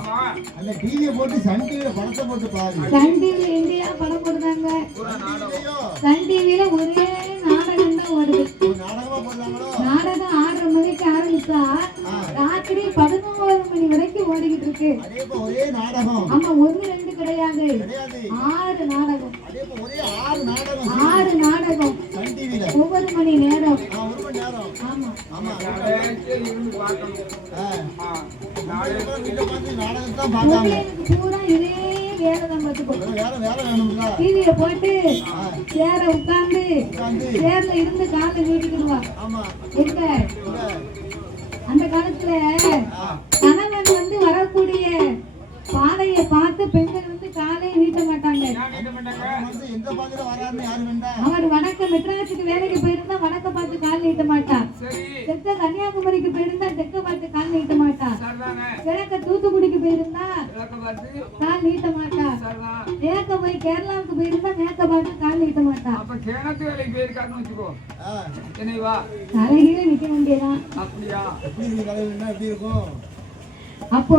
அந்த டிவியை போட்டு சன் டிவியில படத்தை போட்டு பாரு. சன் டிவி இந்தியா படம் போடுறாங்க? சன் ஒரே நாடகம் தான் ஓடுது. ஒரு நாடகமா போடுறாங்களோ? நாடகம் ஆறரை மணிக்கு ஆரம்பிச்சா ராத்திரி இருக்கு. ஒரே நாடகம். ஆமா ஒண்ணு ரெண்டு கிடையாது. கிடையாது. ஆறு நாடகம். ஆறு நாடகம். ஒவ்வொரு மணி நேரம். ஒரு மணி நேரம். ஆமா. பூரா இதே வேலை தான் பார்த்துக்கோ. டிவியை போட்டு சேர உட்கார்ந்து சேர்ல இருந்து காலை நீட்டிக்கிடுவா ஆமா. எங்க? அந்த காலத்துல வரக்கூடிய பாதையை பார்த்து பெண்கள் வந்து காலை நீட்ட மாட்டாங்க. அவர் வடக்க மெட்ராஸுக்கு வேலைக்கு போயிருந்தா வடக்க பார்த்து கால் நீட்ட மாட்டான் சரி. தெற்க கன்னியாகுமரிக்கு போயிருந்தா தெற்க பார்த்து கால் நீட்ட மாட்டான் சரிதானே. கிழக்க தூத்துக்குடிக்கு போயிருந்தா கால் நீட்ட மாட்டான் சரிதான். மேற்க போய் கேரளாவுக்கு போயிருந்தா மேற்க பார்த்து கால் நீட்ட வா. தலைகீழ நிக்க வேண்டியதான் அப்படியா? எப்படி இருக்கும்? அப்போ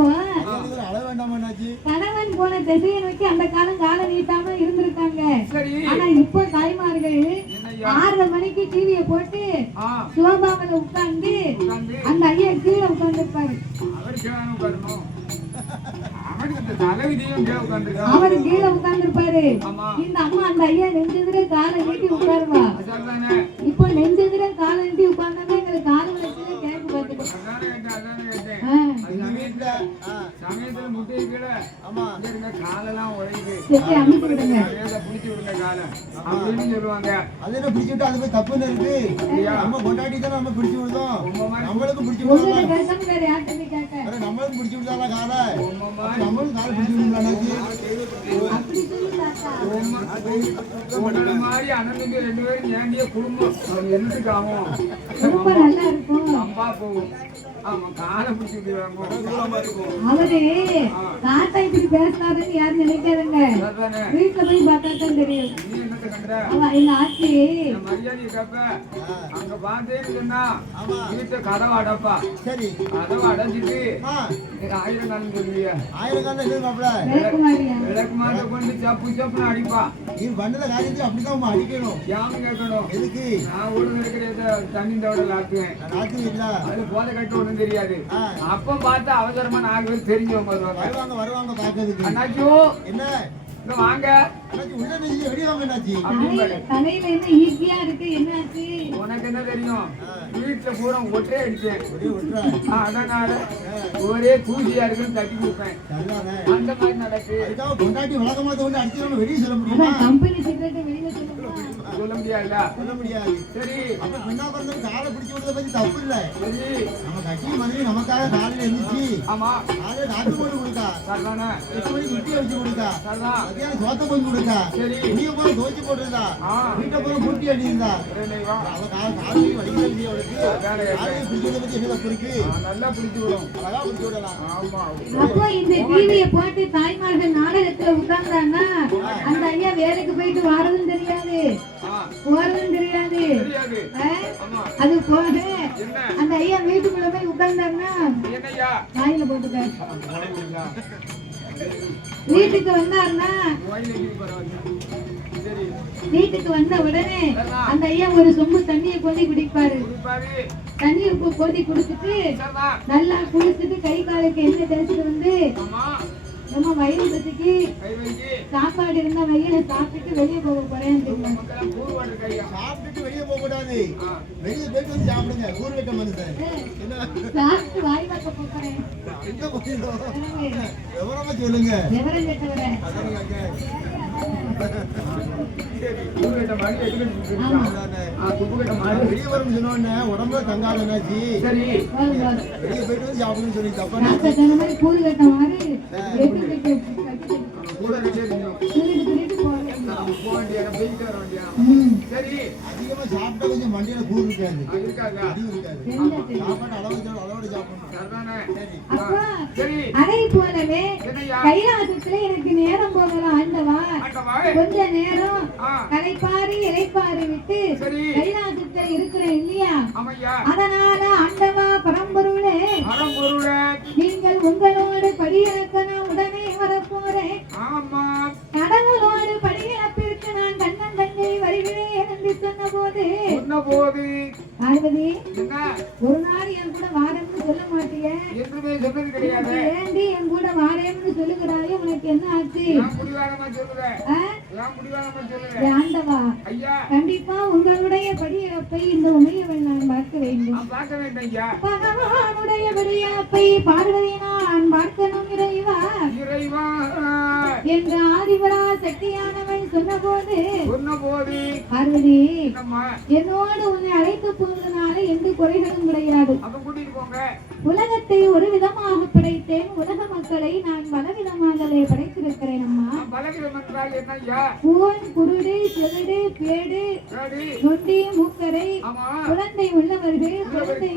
கணவன் போன திசையை நோக்கி அந்த காலம் காலை நீட்டாம இருந்திருக்காங்க. சரி. ஆனா இப்போ தாய்மார்கள் ஆறரை மணிக்கு டிவியை போட்டு சோபாவில உட்கார்ந்து அந்த ஐயா கீழே கீழே உட்காந்துருக்கான் அவரு கீழே உட்கார்ந்துருப்பாரு. ஆமா. இந்த அம்மா அந்த ஐயா நெஞ்செதிர காலை நீட்டி உட்காருவா. இப்போ நெஞ்செதிர காலை நீட்டி உட்கார்ந்தாவே சமயத்துல முட்டையை கீழே ஆமா இருங்க காலெல்லாம் உழையுது பிடிச்சி விடுங்க காலை. அப்படின்னு சொல்லுவாங்க. அது என்ன பிடிச்சிட்டு அது போய் தப்புன்னு இருக்கு. நம்ம கொண்டாடி தான் நம்ம பிடிச்சு விடுதோம் நம்மளுக்கும் பிடிச்சு அட, நம்மளுக்கும் பிடிச்சு விடுதாங்களா காலை. நம்மளும் காலை பிடிச்சு விடுங்களாச்சு மாதிரி அண்ணனுக்கு ரெண்டு பேரும் ஏண்டிய குடும்பம் என்னத்துக்கு ஆகும் அம்பா போகும் அவரு தாத்தா இப்படி பேசினாருன்னு யாரும் நினைக்காதுங்க. வீட்டுல போய் பார்த்தா தான் தெரியும். நீ என்னத்த கண்ட எங்க அங்க வீட்டை கதவை சரி. கதவை ஆயிரம் சொல்லுவிய ஆயிரம் காலம் சப்பு சப்புன்னு அடிப்பா. நீ பண்ணத காரியத்தை அப்படிதான் நம்ம அடிக்கணும் யாம கேட்கணும் எதுக்கு நான் ஊரில் இருக்கிற தண்ணி தவிர நாத்து இல்ல அது போத கட்டு ஒண்ணும் தெரியாது. அப்ப பார்த்தா அவசரமா பேர் தெரிஞ்சவங்க வருவாங்க வருவாங்க வருவாங்க பாக்குறதுக்கு என்ன வாங்க. தலையில என்ன ஈஸியா இருக்கு என்னாச்சு? உனக்கு என்ன தெரியும்? வீட்டுல பூரா ஒட்டே அடிச்சேன். அதனால ஒரே தூசியா இருக்குன்னு தட்டி கொடுப்பேன். அந்த மாதிரி நடக்கு. அதுக்காக பொண்டாட்டி வழக்கமா கொண்டு அடிச்சு நம்ம வெளியே சொல்ல முடியுமா? கம்பெனி செக்ரட்டரி வெளியில சொல்லுமா சொல்ல முடியாதுல்ல? சொல்ல முடியாது. சரி. அப்ப பெண்ணா பிறந்த காலை பிடிச்சு விடுறத பத்தி தப்பு இல்ல. சரி. நம்ம கட்டி மனைவி நமக்காக காலையில எழுந்துச்சு ஆமா. காலையில காப்பி போட்டு கொடுக்கா. சரிதானே. எட்டு மணிக்கு இட்லி வச்சு கொடுக்கா. சரிதான். மத்தியானம் சோத்த போய் கொடுக்கா துணியை போல துவைச்சு போட்டுருந்தா. வீட்டை போல கூட்டி அப்போ இந்த டிவிய போட்டு தாய்மார்கள் நாடகத்துல உட்கார்ந்தான்னா அந்த ஐயா வேலைக்கு போயிட்டு வரதும் தெரியாது. போறதும் தெரியாது. அது போக அந்த ஐயா வீட்டுக்குள்ள போய் உட்கார்ந்தாருன்னா வாயில போட்டுக்க? வீட்டுக்கு வந்தாருன்னா வீட்டுக்கு வந்த உடனே அந்த ஐயா ஒரு சொம்பு தண்ணியை கொண்டு குடிப்பாரு. தண்ணி உப்பு போட்டி குடிச்சிட்டு நல்லா குளிச்சுட்டு கை காலுக்கு எண்ணெய் தேய்ச்சிட்டு வந்து நம்ம வயிறு பத்திக்கு வைக்கி சாப்பாடு இருந்தா வயிறு சாப்பிட்டுட்டு வெளியே போக போறேன் சாப்பிட்டுட்டு வெளியே போக கூடாது. வெளியே போயிட்டு வந்து சாப்பிடுங்க. ஊர் கட்ட மனுஷன். சாப்பிட்டு வாய் வாக்க போறேன். விவரமா சொல்லுங்க. விவரம் கட்ட நான் மாதிரி வெளியே வரும்னு சொன்னோடனே உடம்புல தங்காத என்னாச்சு வெளியே போயிட்டு வந்து சொல்லி தப்பா சொன்ன சரி. அதிகமா சாப்பிட்டா கொஞ்சம் மண்டியில கூறு இருக்காது. ஆ, இருக்காங்க. அதிகம் இருக்காது. தெரிஞ்சது சாப்பாடு அளவு அளவோட சாப்பிடணும். சரிதானே. சரி. அப்பா சரி. அதை போலவே என்னய்யா கைலாசத்துல எனக்கு நேரம் போகலாம் ஆண்டவா. கொஞ்ச நேரம் ஆ. களைப்பாரி இளைப்பாரி விட்டு கைலாசத்துல இருக்கிறேன் இல்லையா? அதனால ஆண்டவா பரம்பொருளே நீங்கள் உங்களோடு படியிறக்க பார்வதி என்ன? ஒரு நாள் என் கூட வாரேன்னு சொல்ல மாட்டிய? என்றுமே சொன்னது கிடையாது. ஏண்டி என் கூட வாரேன்னு சொல்லுகிறாயே? உனக்கு என்ன ஆச்சு? நான் முடிவாகமா சொல்லுவேன். ஆண்டவா கண்டிப்பா உங்களுடைய படியிறப்பை இந்த உமையவள் நான் பார்க்க வேண்டும். பகவானுடைய படியிறப்பை பார்வதி நான் பார்க்கணும் இறைவா. இறைவா. என்று ஆதிபரா சக்தியானவள் சொன்னபோது சொன்ன போது பார்வதி என்னோடு உன்னை அழைத்து போவதனால எந்த குறைகளும் கிடையாது உலகத்தை ஒரு விதமாக படைத்தேன் உலக மக்களை நான் அம்மா நான் பலவிதம் என்றால் குருடு செவிடு பேடு நொண்டி மூக்கரை குழந்தை உள்ளவர்கள் குழந்தை